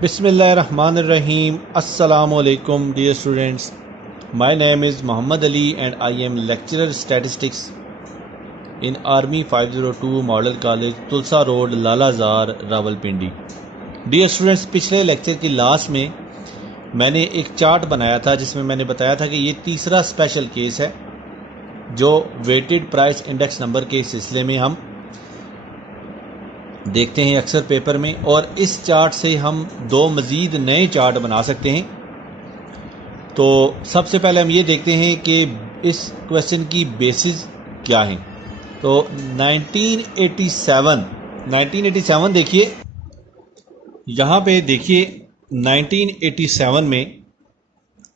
Bismillahirrahmanirrahim. Assalamualaikum, dear students. My name is Muhammad Ali and I am lecturer statistics in Army 502 Model College, Tulsa Road, Lalazar, Rawalpindi. Dear students, पिछले lecture की last में मैंने एक chart बनाया था जिसमें मैंने बताया था कि ये तीसरा स्पेशल केस है जो वेटेड प्राइस इंडेक्स नंबर के सिलसिले में हम देखते हैं अक्सर पेपर में, और इस चार्ट से हम दो मज़ीद नए चार्ट बना सकते हैं। तो सबसे पहले हम ये देखते हैं कि इस क्वेश्चन की बेसिस क्या हैं। तो 1987 देखिए, यहाँ पे देखिए 1987 में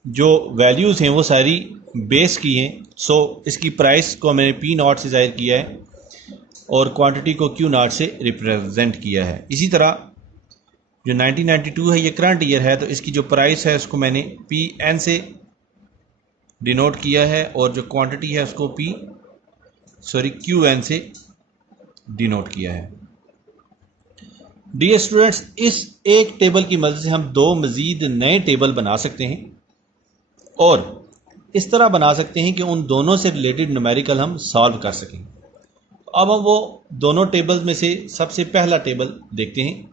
जो वैल्यूज़ हैं वो सारी बेस की हैं। सो इसकी प्राइस को मैंने पी नॉट से ज़ाहिर किया है और क्वांटिटी को क्यू नॉट से रिप्रेजेंट किया है। इसी तरह जो 1992 है ये करंट ईयर है, तो इसकी जो प्राइस है उसको मैंने पी एन से डिनोट किया है और जो क्वांटिटी है उसको क्यू एन से डिनोट किया है। डियर स्टूडेंट्स, इस एक टेबल की मदद से हम दो मज़ीद नए टेबल बना सकते हैं और इस तरह बना सकते हैं कि उन दोनों से रिलेटेड न्यूमेरिकल हम सॉल्व कर सकें। अब हम वो दोनों टेबल्स में से सबसे पहला टेबल देखते हैं।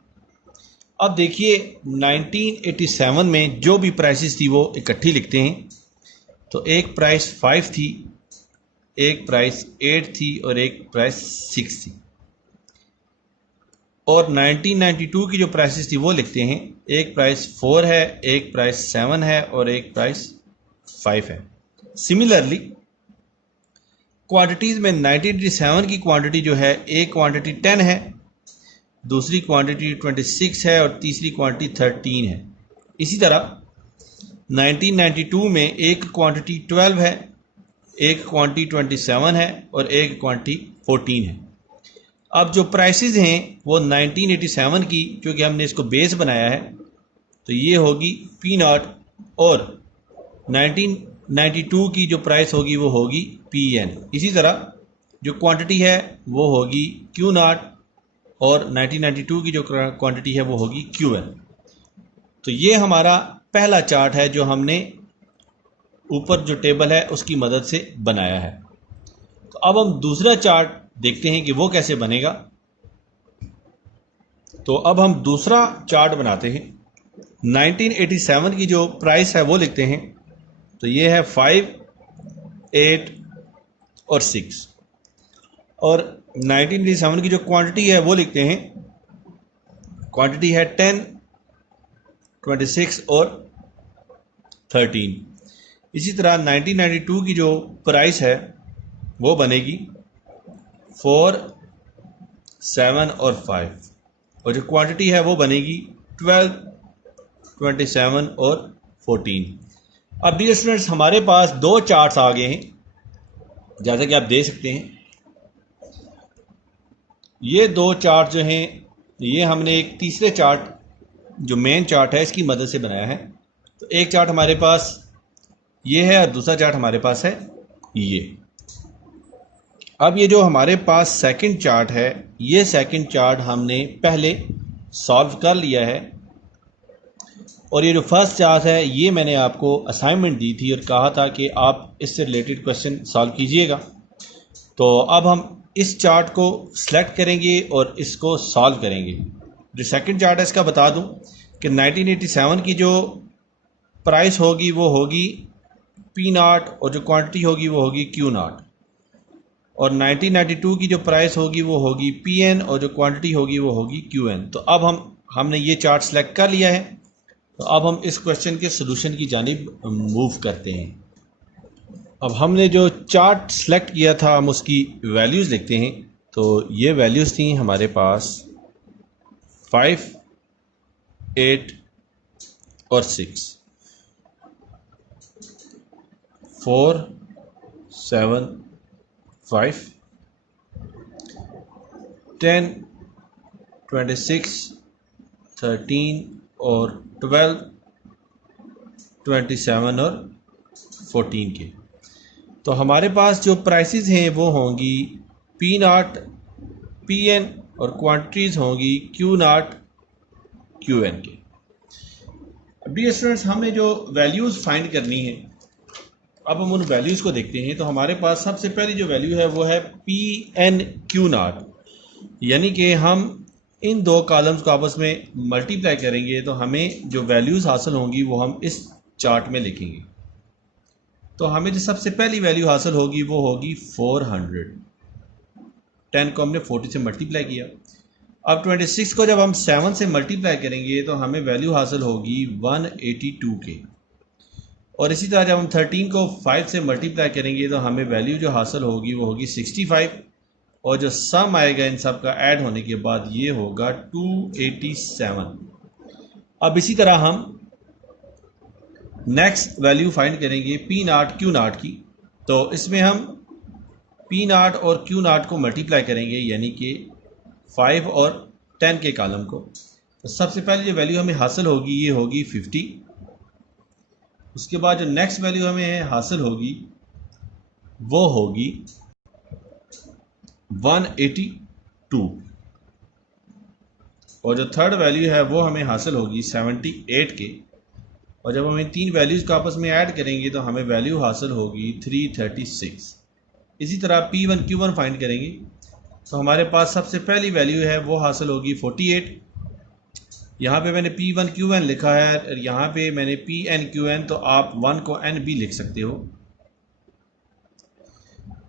अब देखिए 1987 में जो भी प्राइसेस थी वो इकट्ठी लिखते हैं। तो एक प्राइस 5 थी, एक प्राइस 8 थी और एक प्राइस 6 थी। और 1992 की जो प्राइसेस थी वो लिखते हैं। एक प्राइस 4 है, एक प्राइस 7 है और एक प्राइस 5 है। सिमिलरली क्वांटिटीज़ में 1987 की क्वांटिटी जो है, एक क्वांटिटी 10 है, दूसरी क्वांटिटी 26 है और तीसरी क्वांटिटी 13 है। इसी तरह 1992 में एक क्वांटिटी 12 है, एक क्वांटिटी 27 है और एक क्वांटिटी 14 है। अब जो प्राइसेस हैं वो 1987 की, क्योंकि हमने इसको बेस बनाया है, तो ये होगी पी नॉट, और 1992 की जो प्राइस होगी वो होगी पी एन। इसी तरह जो क्वांटिटी है वो होगी क्यू नॉट और 1992 की जो क्वांटिटी है वो होगी क्यू एन। तो ये हमारा पहला चार्ट है जो हमने ऊपर जो टेबल है उसकी मदद से बनाया है। तो अब हम दूसरा चार्ट देखते हैं कि वो कैसे बनेगा। तो अब हम दूसरा चार्ट बनाते हैं। 1987 की जो प्राइस है वो लिखते हैं। तो ये है 5, 8 और 6। और 1987 की जो क्वांटिटी है वो लिखते हैं। क्वांटिटी है 10, 26 और 13। इसी तरह 1992 की जो प्राइस है वो बनेगी 4, 7 और 5, और जो क्वांटिटी है वो बनेगी 12, 27 और 14। अब डियर स्टूडेंट्स, हमारे पास दो चार्ट्स आ गए हैं, जैसा कि आप देख सकते हैं। ये दो चार्ट जो हैं ये हमने एक तीसरे चार्ट जो मेन चार्ट है इसकी मदद से बनाया है। तो एक चार्ट हमारे पास ये है और दूसरा चार्ट हमारे पास है ये। अब ये जो हमारे पास सेकंड चार्ट है, ये सेकंड चार्ट हमने पहले सॉल्व कर लिया है, और ये जो फर्स्ट चार्ट है ये मैंने आपको असाइनमेंट दी थी और कहा था कि आप इससे रिलेटेड क्वेश्चन सॉल्व कीजिएगा। तो अब हम इस चार्ट को सिलेक्ट करेंगे और इसको सॉल्व करेंगे। जो सेकंड चार्ट है इसका बता दूं कि 1987 की जो प्राइस होगी वो होगी पी नॉट और जो क्वांटिटी होगी वो होगी क्यू नॉट, और 1992 की जो प्राइस होगी वो होगी पी एन और जो क्वांटिटी होगी वो होगी क्यू एन। तो अब हमने ये चार्ट सेलेक्ट कर लिया है। तो अब हम इस क्वेश्चन के सलूशन की जानिब मूव करते हैं। अब हमने जो चार्ट सेलेक्ट किया था हम उसकी वैल्यूज़ लिखते हैं। तो ये वैल्यूज़ थी हमारे पास 5, 8 और 6, 4, 7, 5, 10, 26, 13 और 12, 27 और 14 के। तो हमारे पास जो प्राइसेस हैं वो होंगी पी नॉट, पी एन और क्वांटिटीज़ होंगी क्यू नॉट, क्यू एन के। डियर स्टूडेंट्स, हमें जो वैल्यूज़ फाइंड करनी है, अब हम उन वैल्यूज़ को देखते हैं। तो हमारे पास सबसे पहली जो वैल्यू है वो है पी एन क्यू नाट, यानी कि हम इन दो कॉलम्स को आपस में मल्टीप्लाई करेंगे तो हमें जो वैल्यूज़ हासिल होंगी वो हम इस चार्ट में लिखेंगे। तो हमें जो सबसे पहली वैल्यू हासिल होगी वो होगी 400। 10 को हमने 40 से मल्टीप्लाई किया। अब 26 को जब हम 7 से मल्टीप्लाई करेंगे तो हमें वैल्यू हासिल होगी 182 के। और इसी तरह जब हम 13 को 5 से मल्टीप्लाई करेंगे तो हमें वैल्यू जो हासिल होगी वो होगी 65। और जो सम आएगा इन सब का ऐड होने के बाद ये होगा 287। अब इसी तरह हम नेक्स्ट वैल्यू फाइंड करेंगे पी नाट क्यू नाट की। तो इसमें हम पी नाट और क्यू नाट को मल्टीप्लाई करेंगे, यानी कि 5 और 10 के कॉलम को। तो सबसे पहले जो वैल्यू हमें हासिल होगी ये होगी 50। उसके बाद जो नेक्स्ट वैल्यू हमें हासिल होगी वो होगी 182। और जो थर्ड वैल्यू है वो हमें हासिल होगी 78 के। और जब हम इन तीन वैल्यूज़ को आपस में ऐड करेंगे तो हमें वैल्यू हासिल होगी 336। इसी तरह P1 Q1 फाइंड करेंगे तो हमारे पास सबसे पहली वैल्यू है वो हासिल होगी 48। यहाँ पे मैंने P1 Q1 लिखा है और यहाँ पे मैंने PN QN, तो आप 1 को N भी लिख सकते हो।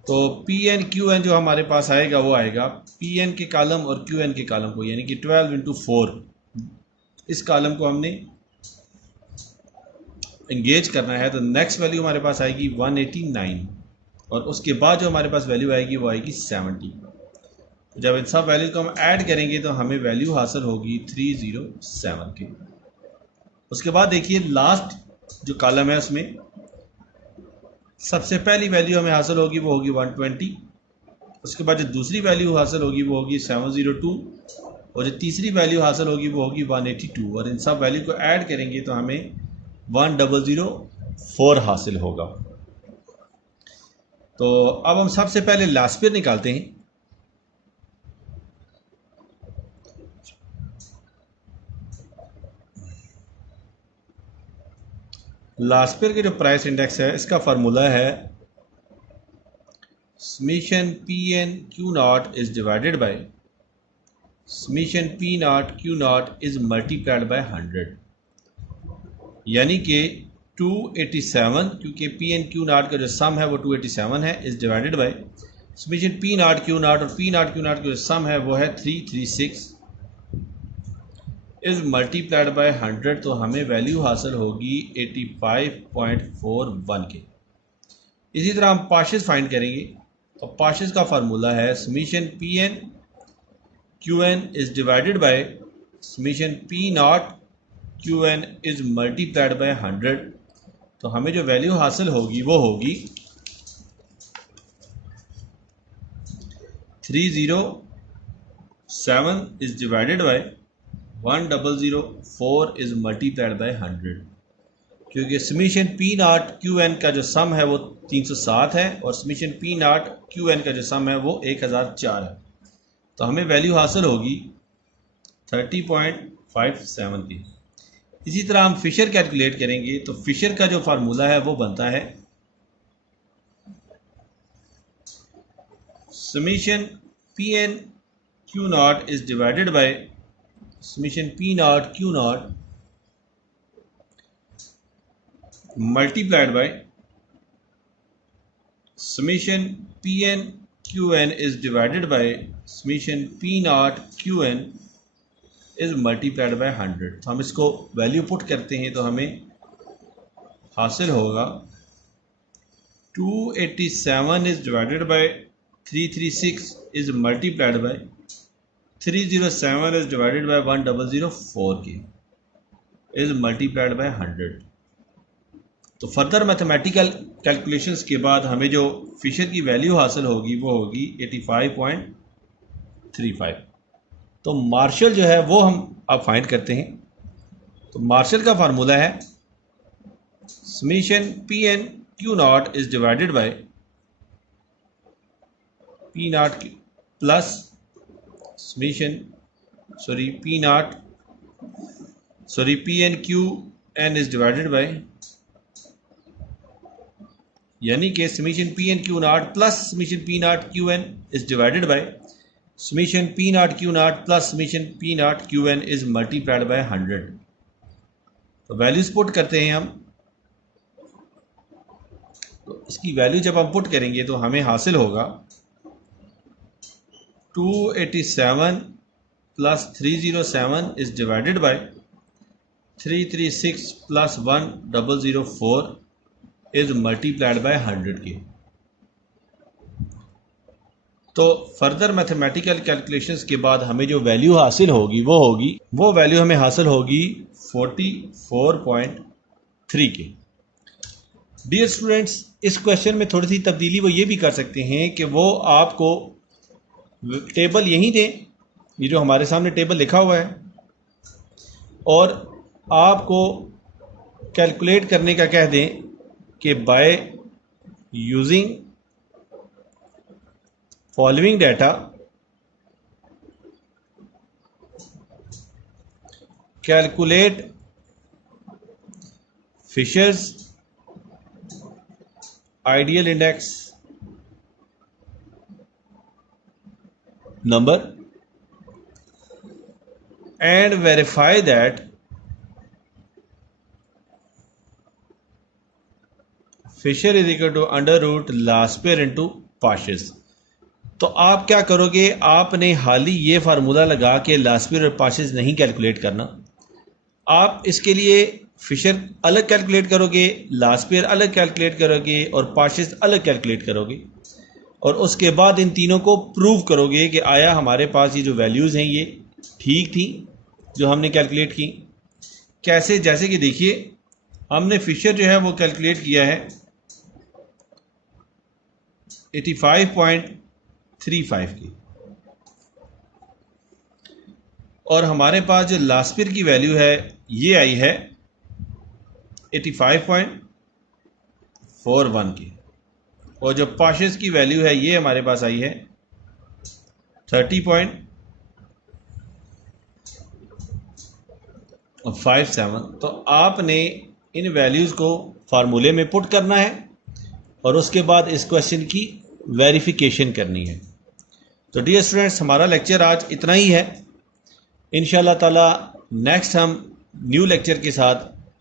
तो PN QN जो हमारे पास आएगा वो आएगा PN के कॉलम और QN के कॉलम को, यानी कि 12 इंटू 4 इस कॉलम को हमने इंगेज करना है। तो नेक्स्ट वैल्यू हमारे पास आएगी 189 और उसके बाद जो हमारे पास वैल्यू आएगी वो आएगी 70। तो जब इन सब वैल्यूज को हम ऐड करेंगे तो हमें वैल्यू हासिल होगी 307 की। उसके बाद देखिए लास्ट जो कॉलम है उसमें सबसे पहली वैल्यू हमें हासिल होगी वो होगी 120। उसके बाद जो दूसरी वैल्यू हासिल होगी वो होगी 702 और जो तीसरी वैल्यू हासिल होगी वो होगी 182। और इन सब वैल्यू को ऐड करेंगे तो हमें 1004 हासिल होगा। तो अब हम सबसे पहले लास्ट पेयर निकालते हैं। लास्ट पेयर के जो प्राइस इंडेक्स है इसका फार्मूला है summation P N Q naught is divided by summation P naught Q naught is multiplied by 100, यानी कि 287, क्योंकि पी एन क्यू नॉट का जो सम है वो 287 है, is divided by summation P naught Q not, और पी नॉट क्यू नॉट का जो सम है वो है 336 इज मल्टीप्लाइड बाय 100। तो हमें वैल्यू हासिल होगी 85.41 के। इसी तरह हम पार्शियस फाइंड करेंगे। तो पार्शियस का फार्मूला है summation P N Q N is divided by summation P naught Q N is multiplied by 100। तो हमें जो वैल्यू हासिल होगी वो होगी 307 is divided by 1004 is multiplied by 100, क्योंकि summation P naught Q N का जो सम है वो 307 है और summation P naught Q N का जो सम है वो 1004 है। तो हमें वैल्यू हासिल होगी 30.57 की। इसी तरह हम फिशर कैलकुलेट करेंगे। तो फिशर का जो फार्मूला है वो बनता है summation P N Q naught is divided by summation P naught Q naught multiplied by summation P N Q N is divided by summation P naught Q N is multiplied by 100। तो हम इसको value put करते हैं तो हमें हासिल होगा 287 is divided bye 336 is multiplied bye 307 is divided by 1004 के इज मल्टीप्लाइड बाय 100। तो फर्दर मैथमेटिकल कैलकुलेशंस के बाद हमें जो फिशर की वैल्यू हासिल होगी वो होगी 85.35। तो मार्शल जो है वो हम अब फाइंड करते हैं। तो मार्शल का फार्मूला है summation P N Q naught is divided by P naught plus summation P N Q N is divided by, यानी कि summation P N Q naught plus summation P naught Q N is divided by summation P naught Q naught plus summation P naught Q N is multiplied by 100। तो values put करते हैं हम। तो इसकी value जब हम put करेंगे तो हमें हासिल होगा 287 plus 307 is divided bye 336 plus 1004 is multiplied by 100 के। तो फर्दर मैथमेटिकल कैलकुलेशंस के बाद हमें जो वैल्यू हासिल होगी वो वैल्यू हमें हासिल होगी 44.3 के। डियर स्टूडेंट्स, इस क्वेश्चन में थोड़ी सी तब्दीली वो ये भी कर सकते हैं कि वो आपको टेबल यहीं दें, ये जो हमारे सामने टेबल लिखा हुआ है, और आपको कैलकुलेट करने का कह दें कि by using following data calculate Fisher's ideal index number and verify that Fisher is equal to under root last pair into Parshes। तो आप क्या करोगे, आपने हाल ही ये फार्मूला लगा के लास्ट पेयर और पार्शेस नहीं कैलकुलेट करना। आप इसके लिए फिशर अलग कैलकुलेट करोगे, लास्ट पेयर अलग कैलकुलेट करोगे और पार्शेस अलग कैलकुलेट करोगे, और उसके बाद इन तीनों को प्रूव करोगे कि आया हमारे पास ये जो वैल्यूज़ हैं ये ठीक थी जो हमने कैलकुलेट की। कैसे? जैसे कि देखिए, हमने फिशर जो है वो कैलकुलेट किया है 85.35 की, और हमारे पास जो लास्ट पेयर की वैल्यू है ये आई है 85.41 की, और जो पार्शेस की वैल्यू है ये हमारे पास आई है 30.57। तो आपने इन वैल्यूज़ को फार्मूले में पुट करना है और उसके बाद इस क्वेश्चन की वेरिफिकेशन करनी है। तो डियर स्टूडेंट्स, हमारा लेक्चर आज इतना ही है। इंशाल्लाह ताला नेक्स्ट हम न्यू लेक्चर के साथ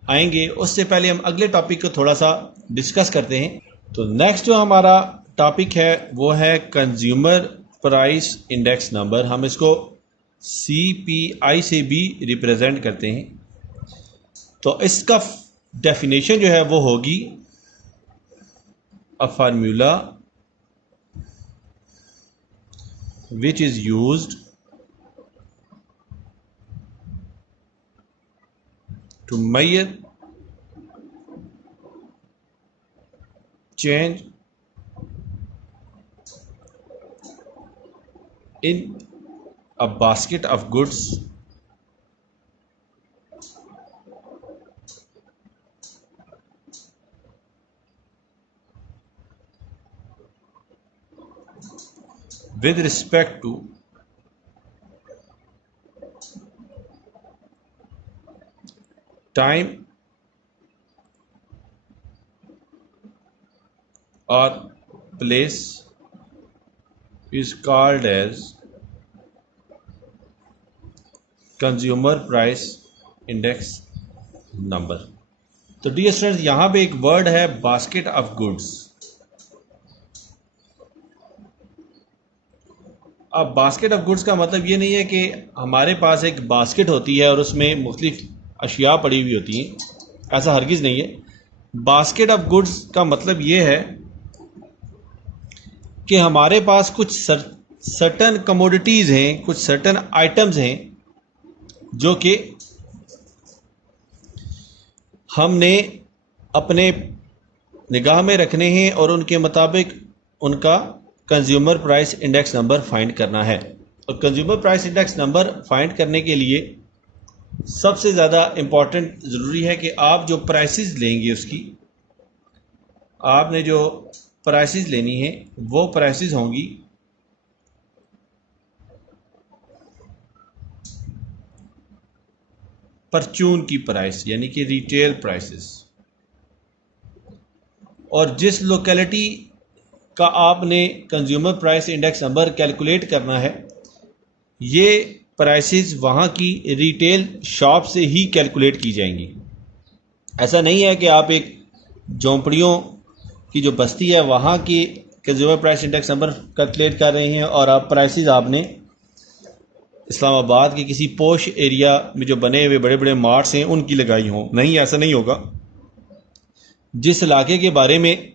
आएंगे। उससे पहले हम अगले टॉपिक को थोड़ा सा डिस्कस करते हैं। तो नेक्स्ट जो हमारा टॉपिक है वो है कंज्यूमर प्राइस इंडेक्स नंबर। हम इसको CPI से भी रिप्रेजेंट करते हैं। तो इसका डेफिनेशन जो है वो होगी a formula which is used to measure change in a basket of goods with respect to time or place is called as consumer price index number. तो डियर स्टूडेंट्स, यहाँ पे एक वर्ड है बास्केट ऑफ गुड्स। अब basket of goods का मतलब ये नहीं है कि हमारे पास एक बास्केट होती है और उसमें मुख्तलिफ अशिया पड़ी हुई होती हैं, ऐसा हरगिज़ नहीं है। बास्केट ऑफ गुड्स का मतलब ये है कि हमारे पास कुछ सर्टन कमोडिटीज़ हैं, कुछ सर्टन आइटम्स हैं जो कि हमने अपने निगाह में रखने हैं और उनके मुताबिक उनका consumer price index number find करना है। और consumer price index number find करने के लिए सबसे ज़्यादा इम्पॉर्टेंट ज़रूरी है कि आप जो प्राइसेस लेंगे उसकी, आपने जो प्राइसेस लेनी है वो प्राइसेस होंगी परचून की प्राइस यानी कि रिटेल प्राइसेस, और जिस लोकेलिटी का आपने consumer price index number calculate करना है, ये प्राइसेस वहाँ की रिटेल शॉप से ही कैलकुलेट की जाएंगी। ऐसा नहीं है कि आप एक झोंपड़ियों की जो बस्ती है वहाँ की consumer price index number calculate कर रहे हैं और आप प्राइसेस आपने इस्लामाबाद के किसी पोश एरिया में जो बने हुए बड़े बड़े मार्ट्स हैं उनकी लगाई हों। नहीं, ऐसा नहीं होगा। जिस इलाके के बारे में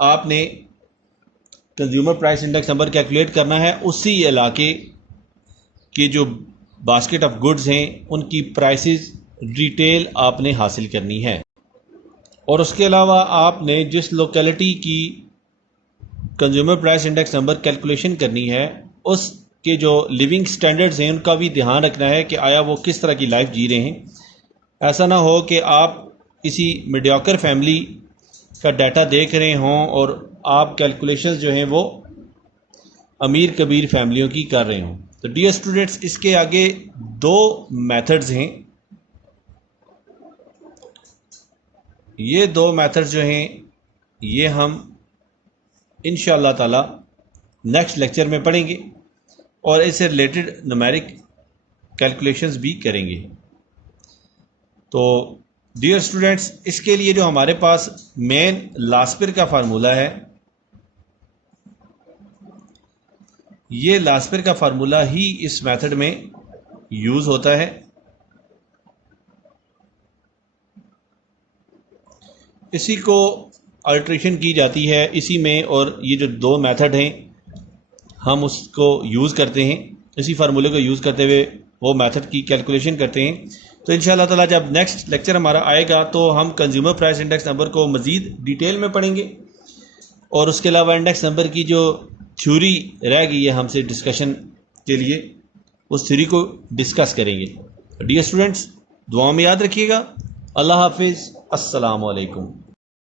आपने consumer price index number calculate करना है, उसी इलाके के जो बास्केट ऑफ गुड्स हैं उनकी प्राइसेस रिटेल आपने हासिल करनी है। और उसके अलावा आपने जिस लोकेलिटी की consumer price index number calculation करनी है, उसके जो लिविंग स्टैंडर्ड्स हैं उनका भी ध्यान रखना है कि आया वो किस तरह की लाइफ जी रहे हैं। ऐसा ना हो कि आप किसी मीडियोकर फैमिली का डाटा देख रहे हों और आप कैलकुलेशंस जो हैं वो अमीर कबीर फैमिलियों की कर रहे हों। तो डियर स्टूडेंट्स, इसके आगे दो मेथड्स हैं। ये दो मेथड्स जो हैं ये हम इंशाअल्लाह ताला नेक्स्ट लेक्चर में पढ़ेंगे और इससे रिलेटेड न्यूमेरिक कैलकुलेशंस भी करेंगे। तो डियर स्टूडेंट्स, इसके लिए जो हमारे पास मेन लास्पिर का फार्मूला है, ये लास्पिर का फार्मूला ही इस मेथड में यूज़ होता है। इसी को अल्ट्रेशन की जाती है इसी में, और ये जो दो मेथड हैं हम उसको यूज़ करते हैं, इसी फार्मूले को यूज़ करते हुए वो मेथड की कैलकुलेशन करते हैं। तो इंशाअल्लाह ताला जब नेक्स्ट लेक्चर हमारा आएगा तो हम कंज्यूमर प्राइस इंडेक्स नंबर को मज़ीद डिटेल में पढ़ेंगे और उसके अलावा इंडेक्स नंबर की जो थ्योरी रह गई है हमसे डिस्कशन के लिए, उस थ्योरी को डिस्कस करेंगे। डियर स्टूडेंट्स, दुआ में याद रखिएगा। अल्लाह हाफिज़। अस्सलामु अलैकुम।